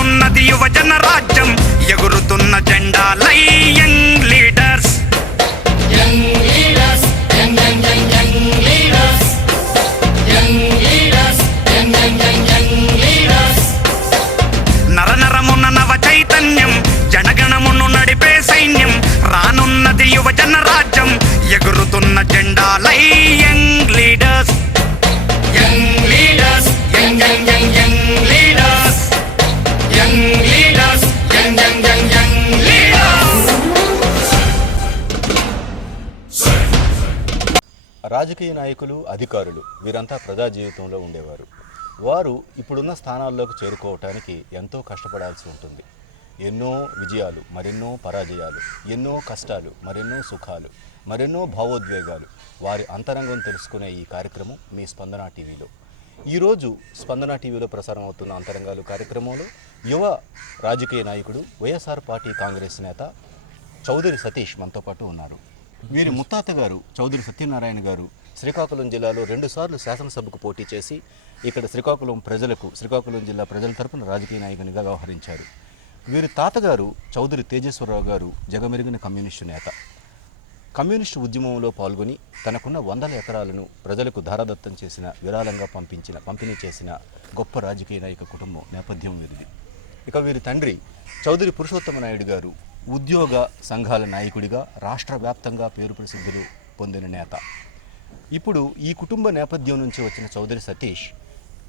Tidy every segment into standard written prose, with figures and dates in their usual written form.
రానున్నది యువజన రాజ్యం ఎగురుతున్న జెండాలై యంగ్ లీడర్స్ నరనరమున నవ చైతన్యం జనగణమును నడిపే సైన్యం రానున్నది యువజన రాజ్యం ఎగురుతున్న జెండాలై young leaders young leaders young young young young leaders young leaders young young young young leaders. రాజకీయ నాయకులు, అధికారులు వీరంతా ప్రజా జీవితంలో ఉండేవారు. వారు ఇప్పుడున్న స్థానాల్లోకి చేరుకోవటానికి ఎంతో కష్టపడాల్సి ఉంటుంది. ఎన్నో విజయాలు, మరెన్నో పరాజయాలు, ఎన్నో కష్టాలు, మరెన్నో సుఖాలు, మరెన్నో భావోద్వేగాలు వారి అంతరంగం తెలుసుకునే ఈ కార్యక్రమం మీ స్పందన టీవీలో. ఈరోజు స్పందన టీవీలో ప్రసారం అవుతున్న అంతరంగాలు కార్యక్రమంలో యువ రాజకీయ నాయకుడు, వైఎస్ఆర్ పార్టీ కాంగ్రెస్ నేత చౌదరి సతీష్ మనతో పాటు ఉన్నారు. వీరి ముత్తాత గారు చౌదరి సత్యనారాయణ గారు శ్రీకాకుళం జిల్లాలో 2 సార్లు శాసనసభకు పోటీ చేసి ఇక్కడ శ్రీకాకుళం జిల్లా ప్రజల తరపున రాజకీయ నాయకునిగా వ్యవహరించారు. వీరి తాతగారు చౌదరి తేజేశ్వరరావు గారు జగమెరిగిన కమ్యూనిస్టు నేత. కమ్యూనిస్టు ఉద్యమంలో పాల్గొని తనకున్న 100 ఎకరాలను ప్రజలకు ధారాదత్తం చేసిన, విరాళంగా పంపిణీ చేసిన గొప్ప రాజకీయ నాయక కుటుంబం నేపథ్యం వీరిది. ఇక వీరి తండ్రి చౌదరి పురుషోత్తమ నాయుడు గారు ఉద్యోగ సంఘాల నాయకుడిగా రాష్ట్ర వ్యాప్తంగా పేరు ప్రసిద్ధులు పొందిన నేత. ఇప్పుడు ఈ కుటుంబ నేపథ్యం నుంచి వచ్చిన చౌదరి సతీష్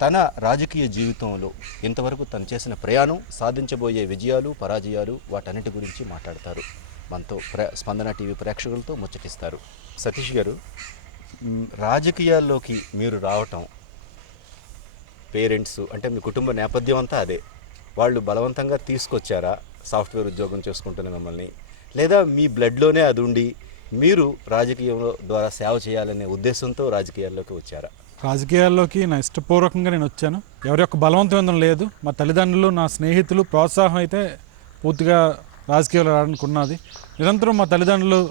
తన రాజకీయ జీవితంలో ఇంతవరకు తను చేసిన ప్రయాణం, సాధించబోయే విజయాలు, పరాజయాలు వాటన్నిటి గురించి మాట్లాడతారు. మనతో స్పందన టీవీ ప్రేక్షకులతో ముచ్చటిస్తారు. సతీష్ గారు, రాజకీయాల్లోకి మీరు రావటం పేరెంట్స్ అంటే మీ కుటుంబ నేపథ్యం అంతా అదే, వాళ్ళు బలవంతంగా తీసుకొచ్చారా సాఫ్ట్వేర్ ఉద్యోగం చేసుకుంటున్న మిమ్మల్ని, లేదా మీ బ్లడ్లోనే అది ఉండి మీరు రాజకీయంలో ద్వారా సేవ చేయాలనే ఉద్దేశంతో రాజకీయాల్లోకి వచ్చారా? రాజకీయాల్లోకి నా ఇష్టపూర్వకంగా నేను వచ్చాను. ఎవరి యొక్క బలవంతం లేదు. మా తల్లిదండ్రులు, నా స్నేహితులు ప్రోత్సాహం అయితే పూర్తిగా రాజకీయాల్లో రావడానికి ఉన్నది. నిరంతరం మా తల్లిదండ్రులు,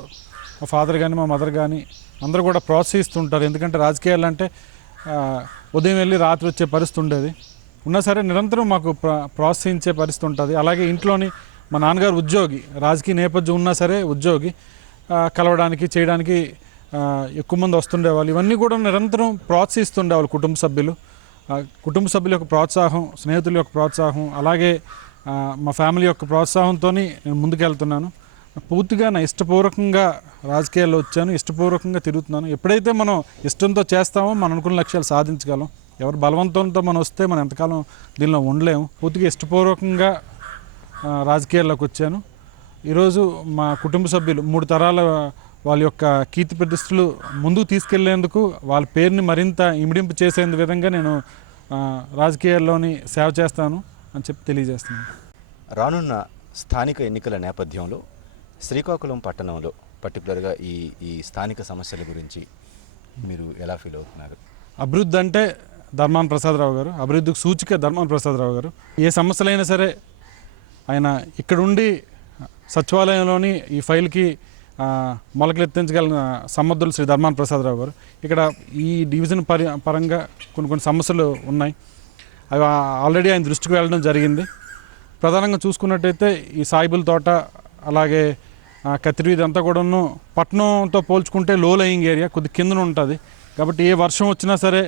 మా ఫాదర్ కానీ మా మదర్ కానీ అందరూ కూడా ప్రోత్సహిస్తుంటారు. ఎందుకంటే రాజకీయాలు అంటే ఉదయం వెళ్ళి రాత్రి వచ్చే పరిస్థితి ఉండేది. ఉన్నా సరే నిరంతరం మాకు ప్రోత్సహించే పరిస్థితి ఉంటుంది. అలాగే ఇంట్లోని మా నాన్నగారు ఉద్యోగి, రాజకీయ నేపథ్యం ఉన్నా సరే ఉద్యోగి, కలవడానికి చేయడానికి ఎక్కువ మంది వస్తుండేవాళ్ళు. ఇవన్నీ కూడా నిరంతరం ప్రోత్సహిస్తుండేవాళ్ళు కుటుంబ సభ్యుల యొక్క ప్రోత్సాహం, స్నేహితుల యొక్క ప్రోత్సాహం, అలాగే మా ఫ్యామిలీ యొక్క ప్రోత్సాహంతో నేను ముందుకెళ్తున్నాను. పూర్తిగా నా ఇష్టపూర్వకంగా రాజకీయాల్లో వచ్చాను, ఇష్టపూర్వకంగా తిరుగుతున్నాను. ఎప్పుడైతే మనం ఇష్టంతో చేస్తామో మనం అనుకున్న లక్ష్యాలు సాధించగలం. ఎవరు బలవంతంతో మనం వస్తే మనం ఎంతకాలం దీనిలో ఉండలేము. పూర్తిగా ఇష్టపూర్వకంగా రాజకీయాల్లోకి వచ్చాను. ఈరోజు మా కుటుంబ సభ్యులు 3 తరాల వాళ్ళ యొక్క కీర్తి ప్రతిష్టలు ముందుకు తీసుకెళ్లేందుకు, వాళ్ళ పేరుని మరింత ఇమిడింపు చేసే విధంగా నేను రాజకీయాల్లోని సేవ చేస్తాను అని చెప్పి తెలియజేస్తున్నాను. రానున్న స్థానిక ఎన్నికల నేపథ్యంలో శ్రీకాకుళం పట్టణంలో పర్టికులర్గా ఈ స్థానిక సమస్యల గురించి మీరు ఎలా ఫీల్ అవుతున్నారు? అభివృద్ధి అంటే ధర్మాన ప్రసాదరావు గారు, అభివృద్ధికి సూచిక ధర్మాన ప్రసాదరావు గారు. ఏ సమస్యలైనా సరే ఆయన ఇక్కడుండి సచివాలయంలోని ఈ ఫైల్కి మొలకెత్తించగలిగిన సమర్థులు శ్రీ ధర్మాన ప్రసాదరావు గారు. ఇక్కడ ఈ డివిజన్ పరంగా కొన్ని సమస్యలు ఉన్నాయి. అవి ఆల్రెడీ ఆయన దృష్టికి వెళ్ళడం జరిగింది. ప్రధానంగా చూసుకున్నట్టయితే ఈ సాయిబుల్ తోట, అలాగే కత్తిరి ఇదంతా కూడాను పట్టణంతో పోల్చుకుంటే లో లయింగ్ ఏరియా, కొద్ది కిందన ఉంటుంది. కాబట్టి ఏ వర్షం వచ్చినా సరే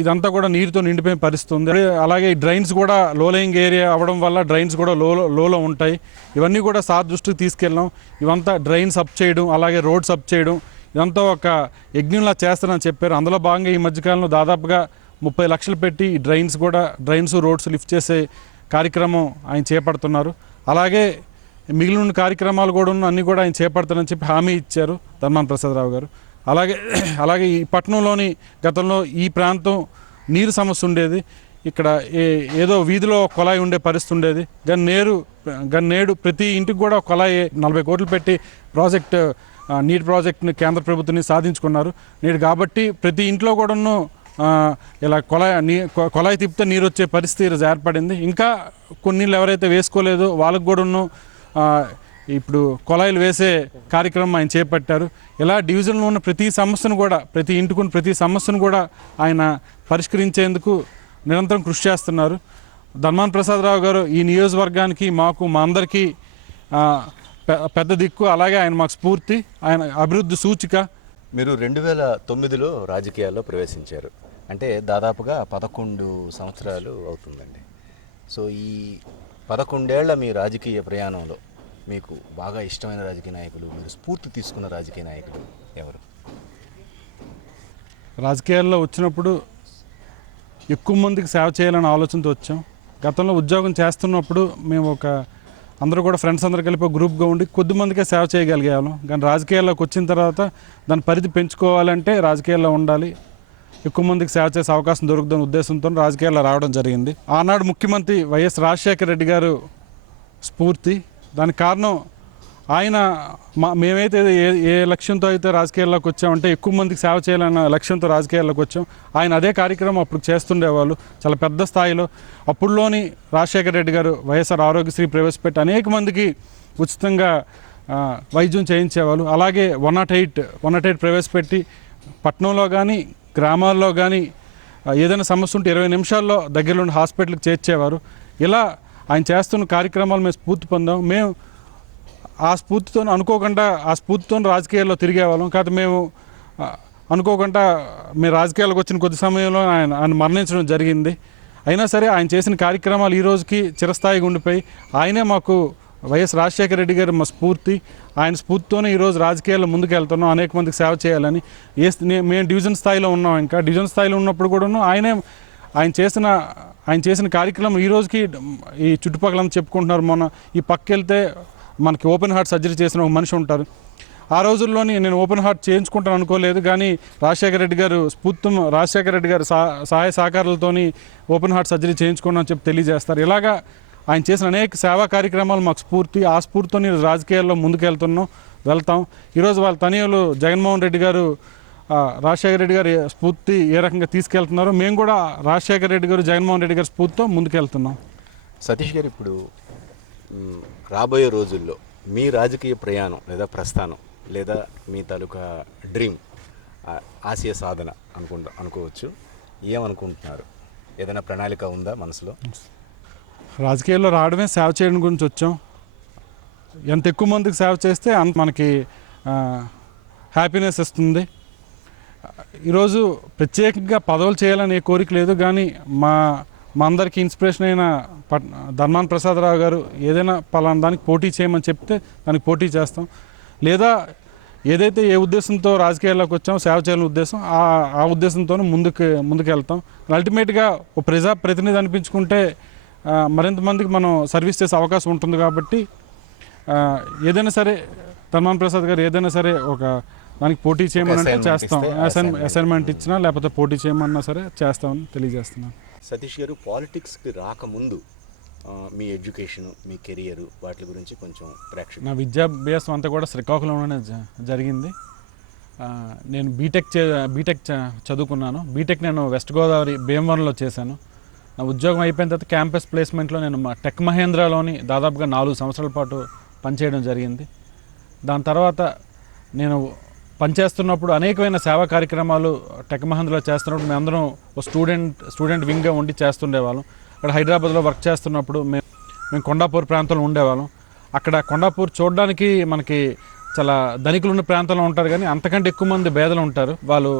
ఇదంతా కూడా నీరుతో నిండిపోయిన పరిస్థితి ఉంది. అలాగే ఈ డ్రైన్స్ కూడా లో లయింగ్ ఏరియా అవ్వడం వల్ల డ్రైన్స్ కూడా లోలో ఉంటాయి. ఇవన్నీ కూడా సార్ దృష్టికి తీసుకెళ్ళాం. ఇవంతా డ్రైన్స్ అప్ చేయడం, అలాగే రోడ్స్ అప్ చేయడం, ఇదంతా ఒక యజ్ఞంలా చేస్తారని చెప్పారు. అందులో భాగంగా ఈ మధ్యకాలంలో దాదాపుగా 30 లక్షలు పెట్టి ఈ డ్రైన్స్ రోడ్స్ లిఫ్ట్ చేసే కార్యక్రమం ఆయన చేపడుతున్నారు. అలాగే మిగిలిన కార్యక్రమాలు కూడా అన్నీ కూడా ఆయన చేపడతారని చెప్పి హామీ ఇచ్చారు ధర్మాన ప్రసాదరావు గారు. అలాగే ఈ పట్టణంలోని గతంలో ఈ ప్రాంతం నీరు సమస్య ఉండేది. ఇక్కడ ఏదో వీధిలో కొలాయి ఉండే పరిస్థితి ఉండేది. నేడు ప్రతి ఇంటికి కూడా కొలాయి 40 కోట్లు పెట్టి నీటి ప్రాజెక్టుని కేంద్ర ప్రభుత్వాన్ని సాధించుకున్నారు. నేడు కాబట్టి ప్రతి ఇంట్లో కూడాను ఇలా కొలాయి తిప్పితే నీరు వచ్చే పరిస్థితి ఈరోజు ఏర్పడింది. ఇంకా కొన్ని నీళ్ళు ఎవరైతే వేసుకోలేదో వాళ్ళకు కూడాను ఇప్పుడు కొలాయిలు వేసే కార్యక్రమం ఆయన చేపట్టారు. ఇలా డివిజన్లో ఉన్న ప్రతి సమస్యను కూడా, ప్రతి ఇంటికున్న ప్రతి సమస్యను కూడా ఆయన పరిష్కరించేందుకు నిరంతరం కృషి చేస్తున్నారు. ధర్మాన ప్రసాదరావు గారు ఈ నియోజకవర్గానికి మాకు మా అందరికీ పెద్ద దిక్కు. అలాగే ఆయన మాకు స్ఫూర్తి, ఆయన అభివృద్ధి సూచిక. మీరు 2009లో రాజకీయాల్లో ప్రవేశించారు, అంటే దాదాపుగా 11 సంవత్సరాలు అవుతుందండి. సో ఈ 11 ఏళ్ల మీ రాజకీయ ప్రయాణంలో మీకు బాగా ఇష్టమైన రాజకీయ నాయకులు, మీరు స్ఫూర్తి తీసుకున్న రాజకీయ నాయకులు ఎవరు? రాజకీయాల్లో వచ్చినప్పుడు ఎక్కువ మందికి సేవ చేయాలని ఆలోచనతో వచ్చాం. గతంలో ఉద్యోగం చేస్తున్నప్పుడు మేము అందరూ కూడా ఫ్రెండ్స్ అందరూ కలిపి గ్రూప్గా ఉండి కొద్ది మందికే సేవ చేయగలిగేవాళ్ళం. కానీ రాజకీయాల్లోకి వచ్చిన తర్వాత దాని పరిధి పెంచుకోవాలంటే రాజకీయాల్లో ఉండాలి, ఎక్కువ మందికి సేవ చేసే అవకాశం దొరుకుతున్న ఉద్దేశంతో రాజకీయాల్లో రావడం జరిగింది. ఆనాడు ముఖ్యమంత్రి వైఎస్ రాజశేఖర రెడ్డి గారు స్ఫూర్తి. దానికి కారణం ఆయన మేమైతే ఏ లక్ష్యంతో అయితే రాజకీయాల్లోకి వచ్చామంటే ఎక్కువ మందికి సేవ చేయాలన్న లక్ష్యంతో రాజకీయాల్లోకి వచ్చాం. ఆయన అదే కార్యక్రమం అప్పుడు చేస్తుండేవాళ్ళు చాలా పెద్ద స్థాయిలో. అప్పుడులోని రాజశేఖర రెడ్డి గారు వైఎస్ఆర్ ఆరోగ్యశ్రీ ప్రవేశపెట్టి అనేక మందికి ఉచితంగా వైద్యం చేయించేవాళ్ళు. అలాగే 108 ప్రవేశపెట్టి పట్టణంలో కానీ గ్రామాల్లో కానీ ఏదైనా సమస్య ఉంటే 20 నిమిషాల్లో దగ్గరలో హాస్పిటల్కి చేర్చేవారు. ఇలా ఆయన చేస్తున్న కార్యక్రమాలు మేము స్ఫూర్తి పొందాం. మేము ఆ స్ఫూర్తితో రాజకీయాల్లో తిరిగేవాళ్ళం. కాదు మేము అనుకోకుండా మేము రాజకీయాలకు వచ్చిన కొద్ది సమయంలో ఆయన మరణించడం జరిగింది. అయినా సరే ఆయన చేసిన కార్యక్రమాలు ఈ రోజుకి చిరస్థాయిగా ఉండిపోయి ఆయనే మాకు వైఎస్ రాజశేఖర రెడ్డి గారు మా స్ఫూర్తి. ఆయన స్ఫూర్తితోనే ఈరోజు రాజకీయాల్లో ముందుకు వెళ్తున్నాం, అనేక మందికి సేవ చేయాలని. మేము డివిజన్ స్థాయిలో ఉన్నాం. ఇంకా డివిజన్ స్థాయిలో ఉన్నప్పుడు కూడాను ఆయన చేసిన కార్యక్రమం ఈ రోజుకి ఈ చుట్టుపక్కల చెప్పుకుంటున్నారు. మొన్న ఈ పక్క వెళ్తే మనకి ఓపెన్ హార్ట్ సర్జరీ చేసిన ఒక మనిషి ఉంటారు. ఆ రోజుల్లోని నేను ఓపెన్ హార్ట్ చేయించుకుంటాను అనుకోలేదు, కానీ రాజశేఖర రెడ్డి గారు రాజశేఖర రెడ్డి గారు సహాయ సహకారాలతోని ఓపెన్ హార్ట్ సర్జరీ చేయించుకున్నామని చెప్పి తెలియజేస్తారు. ఇలాగా ఆయన చేసిన అనేక సేవా కార్యక్రమాలు మాకు స్ఫూర్తి. ఆ స్ఫూర్తితో రాజకీయాల్లో వెళ్తాం. ఈరోజు వాళ్ళ తనయులు జగన్మోహన్ రెడ్డి గారు రాజశేఖర రెడ్డి గారి స్ఫూర్తి ఏ రకంగా తీసుకెళ్తున్నారో మేము కూడా రాజశేఖర రెడ్డి గారు జగన్మోహన్ రెడ్డి గారి స్ఫూర్తితో ముందుకెళ్తున్నాం. సతీష్ గారు, ఇప్పుడు రాబోయే రోజుల్లో మీ రాజకీయ ప్రయాణం లేదా ప్రస్థానం లేదా మీ తాలూకా డ్రీమ్, ఆశయ సాధన అనుకోవచ్చు, ఏమనుకుంటున్నారు? ఏదైనా ప్రణాళిక ఉందా మనసులో? రాజకీయాల్లో రావడమే సేవ చేయడం గురించి వచ్చాం. ఎంత ఎక్కువ మందికి సేవ చేస్తే అంత మనకి హ్యాపీనెస్ ఇస్తుంది. ఈరోజు ప్రత్యేకంగా పదవులు చేయాలనే కోరిక లేదు, కానీ మా అందరికీ ఇన్స్పిరేషన్ అయిన ధర్మాన ప్రసాదరావు గారు ఏదైనా పలానా దానికి పోటీ చేయమని చెప్తే దానికి పోటీ చేస్తాం. లేదా ఏదైతే ఏ ఉద్దేశంతో రాజకీయాల్లోకి వచ్చామో సేవ చేయాలని ఉద్దేశం, ఆ ఉద్దేశంతో ముందుకు వెళ్తాం. అల్టిమేట్గా ఒక ప్రజాప్రతినిధి అనిపించుకుంటే మరింత మందికి మనం సర్వీస్ చేసే అవకాశం ఉంటుంది. కాబట్టి ఏదైనా సరే ధర్మాన ప్రసాద్ గారు ఏదైనా సరే ఒక దానికి పోటీ చేయమని చేస్తాం. అసైన్మెంట్ ఇచ్చినా లేకపోతే పోటీ చేయమన్నా సరే చేస్తామని తెలియజేస్తున్నాను. సతీష్ గారు, పాలిటిక్స్కి రాకముందు మీ ఎడ్యుకేషన్, మీ కెరియర్, వాటి గురించి కొంచెం ప్రేక్షకులు. నా విద్యాభ్యాసం అంతా కూడా శ్రీకాకుళంలోనే జరిగింది. నేను బీటెక్ చదువుకున్నాను. బీటెక్ నేను వెస్ట్ గోదావరి భీమవరంలో చేశాను. నా ఉద్యోగం అయిపోయిన తర్వాత క్యాంపస్ ప్లేస్మెంట్లో నేను టెక్ మహేంద్రలోని దాదాపుగా 4 సంవత్సరాల పాటు పనిచేయడం జరిగింది. దాని తర్వాత నేను పనిచేస్తున్నప్పుడు అనేకమైన సేవా కార్యక్రమాలు టెక్ మహేంద్రలో చేస్తున్నప్పుడు మేమందరం ఒక స్టూడెంట్ వింగ్గా ఉండి చేస్తుండేవాళ్ళం. అక్కడ హైదరాబాద్లో వర్క్ చేస్తున్నప్పుడు మేము కొండాపూర్ ప్రాంతంలో ఉండేవాళ్ళం. అక్కడ కొండాపూర్ చూడడానికి మనకి చాలా ధనికులు ఉన్న ప్రాంతంలో ఉంటారు, కానీ అంతకంటే ఎక్కువ మంది పేదలు ఉంటారు. వాళ్ళు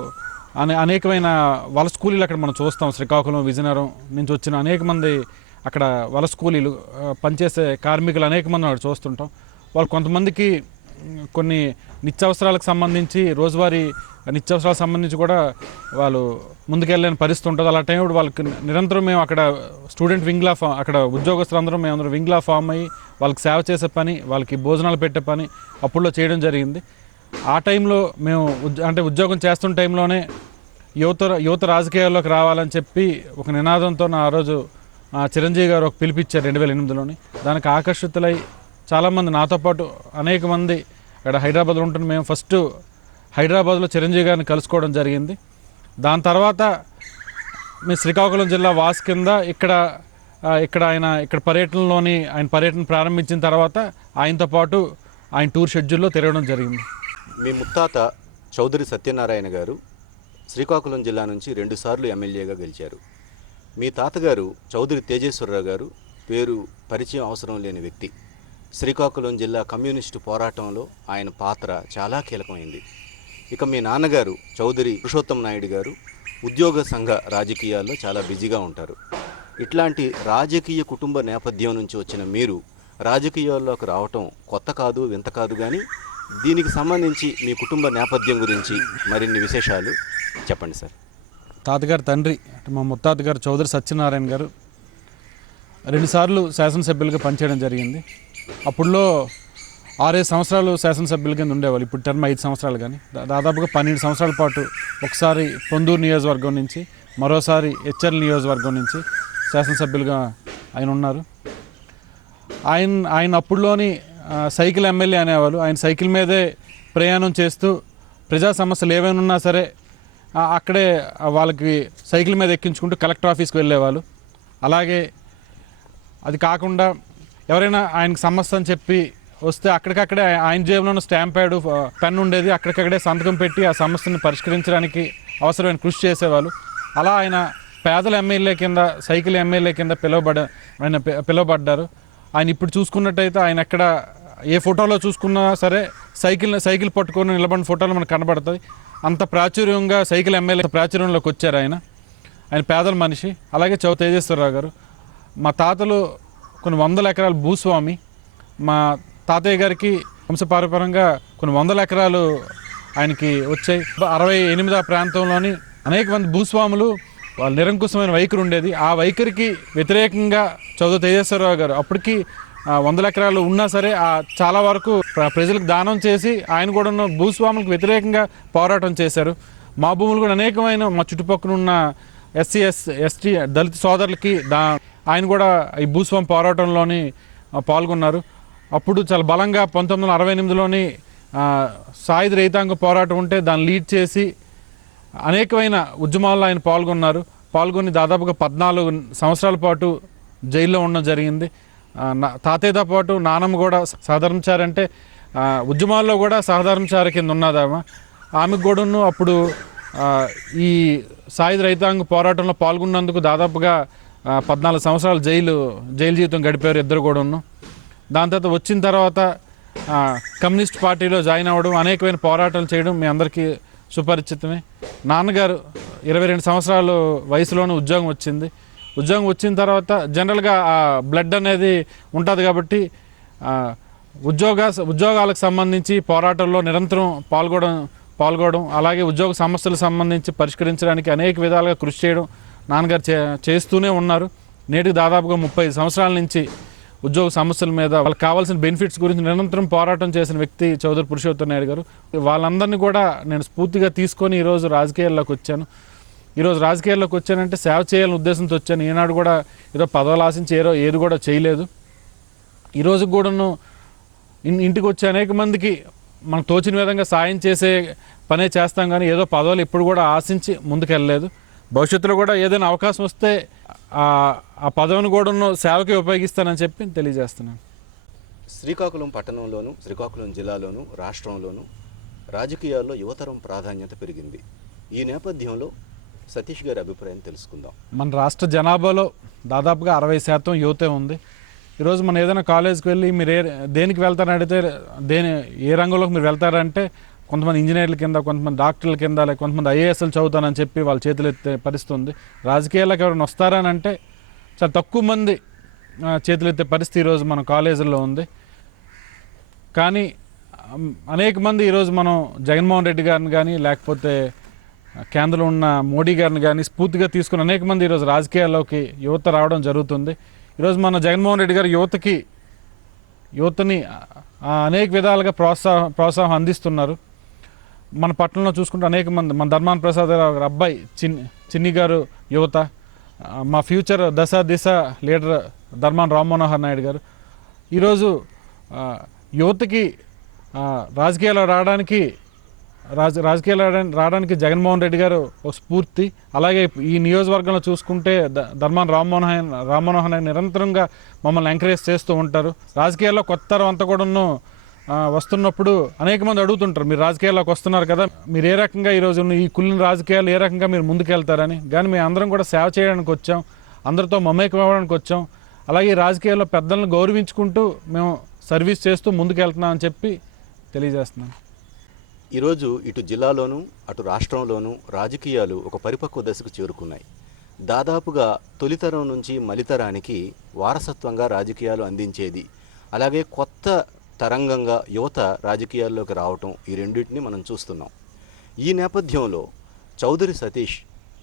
అనేకమైన వలస కూలీలు అక్కడ మనం చూస్తాం. శ్రీకాకుళం, విజయనగరం నుంచి వచ్చిన అనేక మంది అక్కడ వలస కూలీలు పనిచేసే కార్మికులు అనేక మంది అక్కడ చూస్తుంటాం. వాళ్ళు కొంతమందికి కొన్ని నిత్యావసరాలకు సంబంధించి, రోజువారీ నిత్యావసరాలకు సంబంధించి కూడా వాళ్ళు ముందుకెళ్ళలేని పరిస్థితి ఉంటుంది. అలా టైం వాళ్ళకి నిరంతరం మేము అక్కడ స్టూడెంట్ వింగ్లా అక్కడ ఉద్యోగస్తులందరం మేమందరం వింగ్లా ఫామ్ అయ్యి వాళ్ళకి సేవ చేసే పని, వాళ్ళకి భోజనాలు పెట్టే పని అప్పుడులో చేయడం జరిగింది. ఆ టైంలో మేము ఉద్యోగం చేస్తున్న టైంలోనే యువత రాజకీయాల్లోకి రావాలని చెప్పి ఒక నినాదంతో ఆ రోజు చిరంజీవి గారు ఒక పిలిపించారు 2008లోని. దానికి ఆకర్షితులై చాలామంది నాతో పాటు అనేక మంది అక్కడ హైదరాబాద్లో ఉంటున్న మేము ఫస్ట్ హైదరాబాద్లో చిరంజీవి గారిని కలుసుకోవడం జరిగింది. దాని తర్వాత మేము శ్రీకాకుళం జిల్లా వాస్ కింద ఇక్కడ ఆయన పర్యటన ప్రారంభించిన తర్వాత ఆయనతో పాటు ఆయన టూర్ షెడ్యూల్లో తిరగడం జరిగింది. మీ ముత్తాత చౌదరి సత్యనారాయణ గారు శ్రీకాకుళం జిల్లా నుంచి 2 సార్లు ఎమ్మెల్యేగా గెలిచారు. మీ తాతగారు చౌదరి తేజేశ్వరరావు గారు పేరు పరిచయం అవసరం లేని వ్యక్తి. శ్రీకాకుళం జిల్లా కమ్యూనిస్టు పోరాటంలో ఆయన పాత్ర చాలా కీలకమైంది. ఇక మీ నాన్నగారు చౌదరి పురుషోత్తం నాయుడు గారు ఉద్యోగ సంఘ రాజకీయాల్లో చాలా బిజీగా ఉంటారు. ఇట్లాంటి రాజకీయ కుటుంబ నేపథ్యం నుంచి వచ్చిన మీరు రాజకీయాల్లోకి రావటం కొత్త కాదు, వింత కాదు. కానీ దీనికి సంబంధించి మీ కుటుంబ నేపథ్యం గురించి మరిన్ని విశేషాలు చెప్పండి సార్. తాతగారి తండ్రి అంటే మా ముత్తాతగారు చౌదరి సత్యనారాయణ గారు 2 సార్లు శాసనసభ్యులుగా పనిచేయడం జరిగింది. అప్పుడులో 6-5 సంవత్సరాలు శాసనసభ్యుల కింద ఉండేవాళ్ళు. ఇప్పుడు టర్మ్ 5 సంవత్సరాలు. కానీ దాదాపుగా 12 సంవత్సరాల పాటు ఒకసారి పొందూరు నియోజకవర్గం నుంచి, మరోసారి హెచ్చర్ల నియోజకవర్గం నుంచి శాసనసభ్యులుగా ఆయన ఉన్నారు. ఆయన అప్పుడులోని సైకిల్ ఎమ్మెల్యే అనేవాళ్ళు. ఆయన సైకిల్ మీదే ప్రయాణం చేస్తూ ప్రజా సమస్యలు ఏమైనా ఉన్నా సరే అక్కడే వాళ్ళకి సైకిల్ మీద ఎక్కించుకుంటూ కలెక్టర్ ఆఫీస్కి వెళ్ళేవాళ్ళు. అలాగే అది కాకుండా ఎవరైనా ఆయనకు సమస్య అని చెప్పి వస్తే అక్కడికక్కడే ఆయన జేబులో స్టాంప్ ప్యాడ్, పెన్ ఉండేది. అక్కడికక్కడే సంతకం పెట్టి ఆ సమస్యను పరిష్కరించడానికి అవసరమైన కృషి చేసేవాళ్ళు. అలా ఆయన పేదల ఎమ్మెల్యే కింద, సైకిల్ ఎమ్మెల్యే కింద పిలువబడ్డారు. ఆయన ఇప్పుడు చూసుకున్నట్టయితే ఆయన ఎక్కడ ఏ ఫోటోలో చూసుకున్నా సరే సైకిల్ పట్టుకొని నిలబడిన ఫోటోలు మనకు కనబడుతుంది. అంత ప్రాచుర్యంగా సైకిల్ ఎమ్మెల్యే ప్రాచుర్యంలోకి వచ్చారు ఆయన పేదల మనిషి. అలాగే తేజేశ్వరరావు గారు మా తాతలు కొన్ని 100 ఎకరాల భూస్వామి. మా తాతయ్య గారికి వంశపారంపర్యంగా కొన్ని 100 ఎకరాలు ఆయనకి వచ్చాయి. 68 ప్రాంతంలోని అనేక మంది భూస్వాములు వాళ్ళ నిరంకుశమైన వైఖరి ఉండేది. ఆ వైఖరికి వ్యతిరేకంగా చౌదరి తేజేశ్వరరావు గారు అప్పటికి 100 ఎకరాలు ఉన్నా సరే చాలా వరకు ప్రజలకు దానం చేసి ఆయన కూడా భూస్వాములకు వ్యతిరేకంగా పోరాటం చేశారు. మా భూములు కూడా అనేకమైన మా చుట్టుపక్కల ఉన్న SC, ST దళిత సోదరులకి ఆయన కూడా ఈ భూస్వామి పోరాటంలోని పాల్గొన్నారు. అప్పుడు చాలా బలంగా 1968లోని సాయుధ రైతాంగ పోరాటం ఉంటే దాన్ని లీడ్ చేసి అనేకమైన ఉద్యమాల్లో ఆయన పాల్గొని దాదాపుగా 14 సంవత్సరాల పాటు జైల్లో ఉండడం జరిగింది. తాతయ్యతో పాటు నానమ్మ కూడా సహధర్మచారి, అంటే ఉద్యమాల్లో కూడా సహధర్మచారి కింద ఉన్నది ఆమెకు కూడాను అప్పుడు ఈ సాయుధ రైతాంగ పోరాటంలో పాల్గొన్నందుకు దాదాపుగా 14 సంవత్సరాలు జైలు జీవితం గడిపారు ఇద్దరు కూడాను. దాని తర్వాత వచ్చిన తర్వాత కమ్యూనిస్ట్ పార్టీలో జాయిన్ అవ్వడం, అనేకమైన పోరాటాలు చేయడం మీ అందరికీ సుపరిచితమే. నాన్నగారు 22 సంవత్సరాలు వయసులోనే ఉద్యోగం వచ్చింది. ఉద్యోగం వచ్చిన తర్వాత జనరల్గా బ్లడ్ అనేది ఉంటుంది కాబట్టి ఉద్యోగాలకు సంబంధించి పోరాటంలో నిరంతరం పాల్గొనడం అలాగే ఉద్యోగ సమస్యలకు సంబంధించి పరిష్కరించడానికి అనేక విధాలుగా కృషి చేయడం నాన్నగారు చేస్తూనే ఉన్నారు. నేటికి దాదాపుగా 30 సంవత్సరాల నుంచి ఉద్యోగ సమస్యల మీద వాళ్ళకి కావాల్సిన బెనిఫిట్స్ గురించి నిరంతరం పోరాటం చేసిన వ్యక్తి చౌదరి పురుషోత్తం నాయుడు గారు. వాళ్ళందరినీ కూడా నేను స్ఫూర్తిగా తీసుకొని ఈరోజు రాజకీయాల్లోకి వచ్చాను. ఈరోజు రాజకీయాల్లోకి వచ్చానంటే సేవ చేయాలని ఉద్దేశంతో వచ్చాను. ఈనాడు కూడా ఏదో పదవులు ఆశించి ఏది కూడా చేయలేదు. ఈరోజు కూడాను ఇంటికి వచ్చే అనేక మందికి మనకు తోచిన విధంగా సాయం చేసే పనే చేస్తాం, కానీ ఏదో పదవులు ఎప్పుడు కూడా ఆశించి ముందుకెళ్ళలేదు. భవిష్యత్తులో కూడా ఏదైనా అవకాశం వస్తే ఆ పదవిని కూడా సేవకి ఉపయోగిస్తానని చెప్పి తెలియజేస్తున్నాను. శ్రీకాకుళం పట్టణంలోను, శ్రీకాకుళం జిల్లాలోను, రాష్ట్రంలోను రాజకీయాల్లో యువతరం ప్రాధాన్యత పెరిగింది. ఈ నేపథ్యంలో సతీష్ గారి అభిప్రాయం తెలుసుకుందాం. మన రాష్ట్ర జనాభాలో దాదాపుగా 60% యువతే ఉంది. ఈరోజు మనం ఏదైనా కాలేజ్కి వెళ్ళి మీరు దేనికి వెళ్తారని అడిగితే ఏ రంగంలోకి మీరు వెళ్తారంటే కొంతమంది ఇంజనీర్ల కింద, కొంతమంది డాక్టర్ల కింద, లేక కొంతమంది IASలు చదువుతానని చెప్పి వాళ్ళ చేతులు ఎత్తే పరిస్థితి ఉంది. రాజకీయాలకు ఎవరైనా వస్తారని అంటే చాలా తక్కువ మంది చేతులు ఎత్తే పరిస్థితి ఈరోజు మన కాలేజీల్లో ఉంది. కానీ అనేక మంది ఈరోజు మనం జగన్మోహన్ రెడ్డి గారిని కానీ, లేకపోతే కేంద్రంలో ఉన్న మోడీ గారిని కానీ స్ఫూర్తిగా తీసుకుని అనేక మంది ఈరోజు రాజకీయాల్లోకి యువత రావడం జరుగుతుంది. ఈరోజు మన జగన్మోహన్ రెడ్డి గారు యువతని అనేక విధాలుగా ప్రోత్సాహం అందిస్తున్నారు. మన పట్టణంలో చూసుకుంటే అనేక మంది, మన ధర్మాన ప్రసాద్ గారు అబ్బాయి చిన్ని గారు యువత, మా ఫ్యూచర్ దిశ లీడర్ ధర్మాన రామ్మనోహర్ నాయుడు గారు. ఈరోజు యువతకి రాజకీయాల్లో రావడానికి జగన్మోహన్ రెడ్డి గారు ఒక స్ఫూర్తి. అలాగే ఈ నియోజకవర్గంలో చూసుకుంటే ధర్మాన రామ్మనోహర్ నాయుడు నిరంతరంగా మమ్మల్ని ఎంకరేజ్ చేస్తూ ఉంటారు. రాజకీయాల్లో కొత్త తరం అంతా కూడాను వస్తున్నప్పుడు అనేక మంది అడుగుతుంటారు, మీరు రాజకీయాల్లోకి వస్తున్నారు కదా, మీరు ఏ రకంగా ఈరోజు ఈ కుళ్ళిన రాజకీయాలు ఏ రకంగా మీరు ముందుకెళ్తారని. కానీ మేము అందరం కూడా సేవ చేయడానికి వచ్చాం. అందరితో మమేకం అవ్వడానికి వచ్చాం. అలాగే రాజకీయాల్లో పెద్దలను గౌరవించుకుంటూ మేము సర్వీస్ చేస్తూ ముందుకు వెళ్తున్నామని చెప్పి తెలియజేస్తున్నాను. ఈరోజు ఇటు జిల్లాలోనూ అటు రాష్ట్రంలోనూ రాజకీయాలు ఒక పరిపక్వ దశకు చేరుకున్నాయి. దాదాపుగా తొలితరం నుంచి మలితరానికి వారసత్వంగా రాజకీయాలు అందించేది, అలాగే కొత్త తరంగంగా యువత రాజకీయాల్లోకి రావటం, ఈ రెండింటిని మనం చూస్తున్నాం. ఈ నేపథ్యంలో చౌదరి సతీష్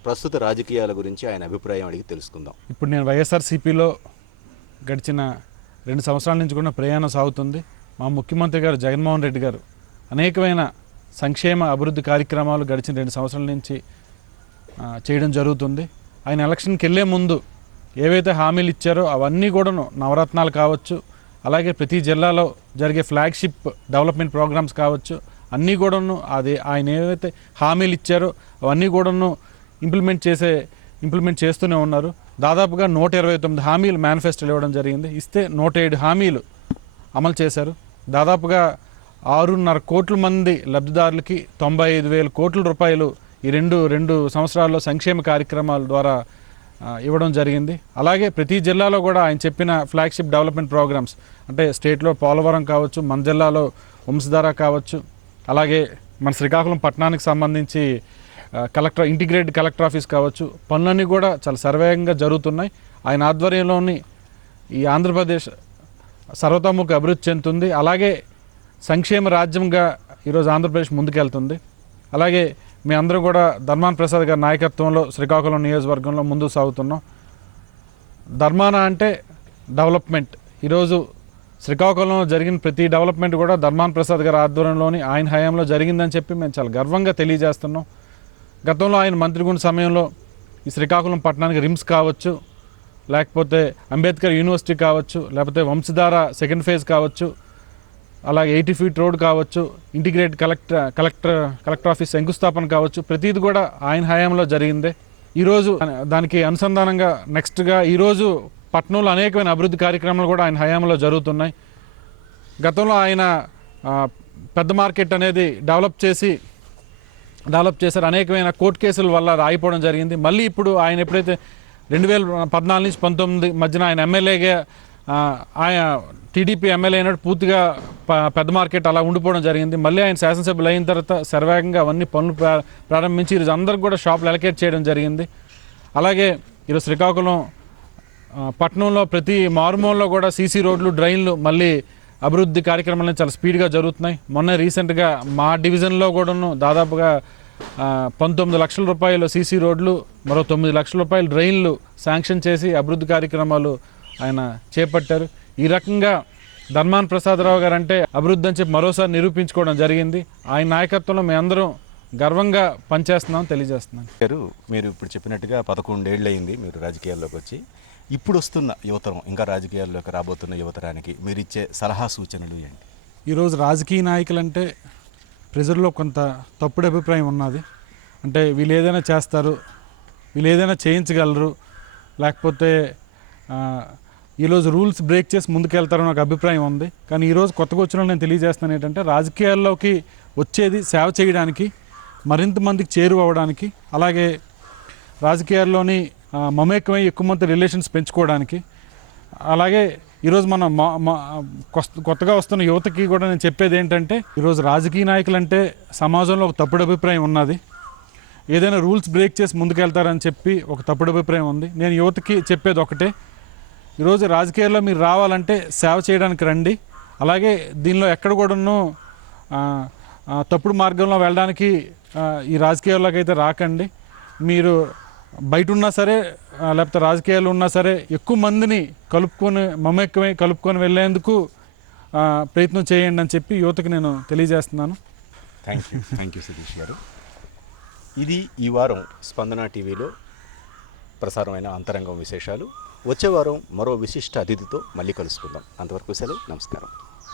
ప్రస్తుత రాజకీయాల గురించి ఆయన అభిప్రాయం అడిగి తెలుసుకుందాం. ఇప్పుడు నేను వైఎస్ఆర్సీపీలో గడిచిన 2 సంవత్సరాల నుంచి కూడా ప్రయాణం సాగుతుంది. మా ముఖ్యమంత్రి గారు జగన్మోహన్ రెడ్డి గారు అనేకమైన సంక్షేమ అభివృద్ధి కార్యక్రమాలు గడిచిన 2 సంవత్సరాల నుంచి చేయడం జరుగుతుంది. ఆయన ఎలక్షన్కి వెళ్ళే ముందు ఏవైతే హామీలు ఇచ్చారో అవన్నీ కూడాను నవరత్నాలు కావచ్చు, అలాగే ప్రతి జిల్లాలో జరిగే ఫ్లాగ్షిప్ డెవలప్మెంట్ ప్రోగ్రామ్స్ కావచ్చు, అన్నీ కూడాను అది ఆయన ఏవైతే హామీలు ఇచ్చారో అవన్నీ కూడాను ఇంప్లిమెంట్ చేస్తూనే ఉన్నారు. దాదాపుగా 129 హామీలు మేనిఫెస్టోలు ఇవ్వడం జరిగింది. ఇస్తే 107 హామీలు అమలు చేశారు. దాదాపుగా 6.5 కోట్ల మంది లబ్ధిదారులకి 95,000 కోట్ల రూపాయలు ఈ రెండు సంవత్సరాల్లో సంక్షేమ కార్యక్రమాల ద్వారా ఇవ్వడం జరిగింది. అలాగే ప్రతి జిల్లాలో కూడా ఆయన చెప్పిన ఫ్లాగ్షిప్ డెవలప్మెంట్ ప్రోగ్రామ్స్ అంటే స్టేట్లో పోలవరం కావచ్చు, మన జిల్లాలో వంశధార కావచ్చు, అలాగే మన శ్రీకాకుళం పట్టణానికి సంబంధించి ఇంటిగ్రేటెడ్ కలెక్టర్ ఆఫీస్ కావచ్చు, పనులన్నీ కూడా చాలా సర్వేగంగా జరుగుతున్నాయి. ఆయన ఆధ్వర్యంలోని ఈ ఆంధ్రప్రదేశ్ సర్వతోముఖ అభివృద్ధి చెందుతుంది. అలాగే సంక్షేమ రాజ్యంగా ఈరోజు ఆంధ్రప్రదేశ్ ముందుకెళ్తుంది. అలాగే మీ అందరూ కూడా ధర్మాన ప్రసాద్ గారి నాయకత్వంలో శ్రీకాకుళం నియోజకవర్గంలో ముందుకు సాగుతున్నాం. ధర్మాన అంటే డెవలప్మెంట్. ఈరోజు శ్రీకాకుళంలో జరిగిన ప్రతి డెవలప్మెంట్ కూడా ధర్మాన ప్రసాద్ గారి ఆధ్వర్యంలోని ఆయన హయాంలో జరిగిందని చెప్పి మేము చాలా గర్వంగా తెలియజేస్తున్నాం. గతంలో ఆయన మంత్రిగుండ సమయంలో ఈ శ్రీకాకుళం పట్టణానికి రిమ్స్ కావచ్చు, లేకపోతే అంబేద్కర్ యూనివర్సిటీ కావచ్చు, లేకపోతే వంశధార సెకండ్ ఫేజ్ కావచ్చు, అలాగే 80 ఫీట్ రోడ్ కావచ్చు, ఇంటిగ్రేటెడ్ కలెక్టర్ ఆఫీస్ శంకుస్థాపన కావచ్చు, ప్రతిది కూడా ఆయన హయాంలో జరిగిందే. ఈరోజు దానికి అనుసంధానంగా నెక్స్ట్గా ఈరోజు పట్టణంలో అనేకమైన అభివృద్ధి కార్యక్రమాలు కూడా ఆయన హయాంలో జరుగుతున్నాయి. గతంలో ఆయన పెద్ద మార్కెట్ అనేది డెవలప్ చేశారు. అనేకమైన కోర్టు కేసుల వల్ల రాయిపోవడం జరిగింది. మళ్ళీ ఇప్పుడు ఆయన ఎప్పుడైతే 2014 నుంచి 19 మధ్యన ఆయన ఎమ్మెల్యేగా ఆయన టీడీపీ ఎమ్మెల్యే అయినట్టు పూర్తిగా పెద్ద మార్కెట్ అలా ఉండిపోవడం జరిగింది. మళ్ళీ ఆయన శాసనసభ్యులు అయిన తర్వాత సర్వేగంగా అవన్నీ పనులు ప్రారంభించి ఈరోజు అందరికి కూడా షాపులు అలొకేట్ చేయడం జరిగింది. అలాగే ఈరోజు శ్రీకాకుళం పట్టణంలో ప్రతి మారుమూలలో కూడా సీసీ రోడ్లు, డ్రైన్లు మళ్ళీ అభివృద్ధి కార్యక్రమాలు చాలా స్పీడ్గా జరుగుతున్నాయి. మొన్న రీసెంట్గా మా డివిజన్లో కూడాను దాదాపుగా 19 లక్షల రూపాయలు సీసీ రోడ్లు, మరో 9 లక్షల రూపాయలు డ్రైన్లు శాంక్షన్ చేసి అభివృద్ధి కార్యక్రమాలు ఆయన చేపట్టారు. ఈ రకంగా ధర్మాన ప్రసాదరావు గారు అంటే అభివృద్ధి అని చెప్పి మరోసారి నిరూపించుకోవడం జరిగింది. ఆయన నాయకత్వంలో మేము అందరం గర్వంగా పనిచేస్తున్నాం తెలియజేస్తున్నాను. మీరు ఇప్పుడు చెప్పినట్టుగా 11 ఏళ్ళు అయింది మీరు రాజకీయాల్లోకి వచ్చి. ఇప్పుడు వస్తున్న యువతరం, ఇంకా రాజకీయాల్లోకి రాబోతున్న యువతరానికి మీరు ఇచ్చే సలహా సూచనలు ఏంటి? ఈరోజు రాజకీయ నాయకులంటే ప్రజల్లో కొంత తప్పుడు అభిప్రాయం ఉన్నది. అంటే వీళ్ళు ఏదైనా చేస్తారు, వీళ్ళు ఏదైనా చేయించగలరు, లేకపోతే ఈరోజు రూల్స్ బ్రేక్ చేసి ముందుకెళ్తారని ఒక అభిప్రాయం ఉంది. కానీ ఈరోజు కొత్తగా వచ్చిన నేను తెలియజేస్తాను ఏంటంటే రాజకీయాల్లోకి వచ్చేది సేవ చేయడానికి, మరింత మందికి చేరువవడానికి, అలాగే రాజకీయాల్లోని మమేకమై ఎక్కువ మంది రిలేషన్స్ పెంచుకోవడానికి. అలాగే ఈరోజు మనం కొత్తగా వస్తున్న యువతకి కూడా నేను చెప్పేది ఏంటంటే ఈరోజు రాజకీయ నాయకులంటే సమాజంలో ఒక తప్పుడు అభిప్రాయం ఉన్నది. ఏదైనా రూల్స్ బ్రేక్ చేసి ముందుకెళ్తారని చెప్పి ఒక తప్పుడు అభిప్రాయం ఉంది. నేను యువతకి చెప్పేది ఒకటే, ఈరోజు రాజకీయాల్లో మీరు రావాలంటే సేవ చేయడానికి రండి. అలాగే దీనిలో ఎక్కడ కూడాను తప్పుడు మార్గంలో వెళ్ళడానికి ఈ రాజకీయాల్లోకి అయితే రాకండి. మీరు బయట ఉన్నా సరే లేకపోతే రాజకీయాలు ఉన్నా సరే ఎక్కువ మందిని కలుపుకొని వెళ్ళేందుకు ప్రయత్నం చేయండి అని చెప్పి యువతకు నేను తెలియజేస్తున్నాను. థ్యాంక్ యూ సతీష్ గారు. ఇది ఈ వారం స్పందన టీవీలో ప్రసారమైన అంతరంగం విశేషాలు. వచ్చే వారం మరో విశిష్ట అతిథితో మళ్ళీ కలుసుకుందాం. అంతవరకు సెలవు, నమస్కారం.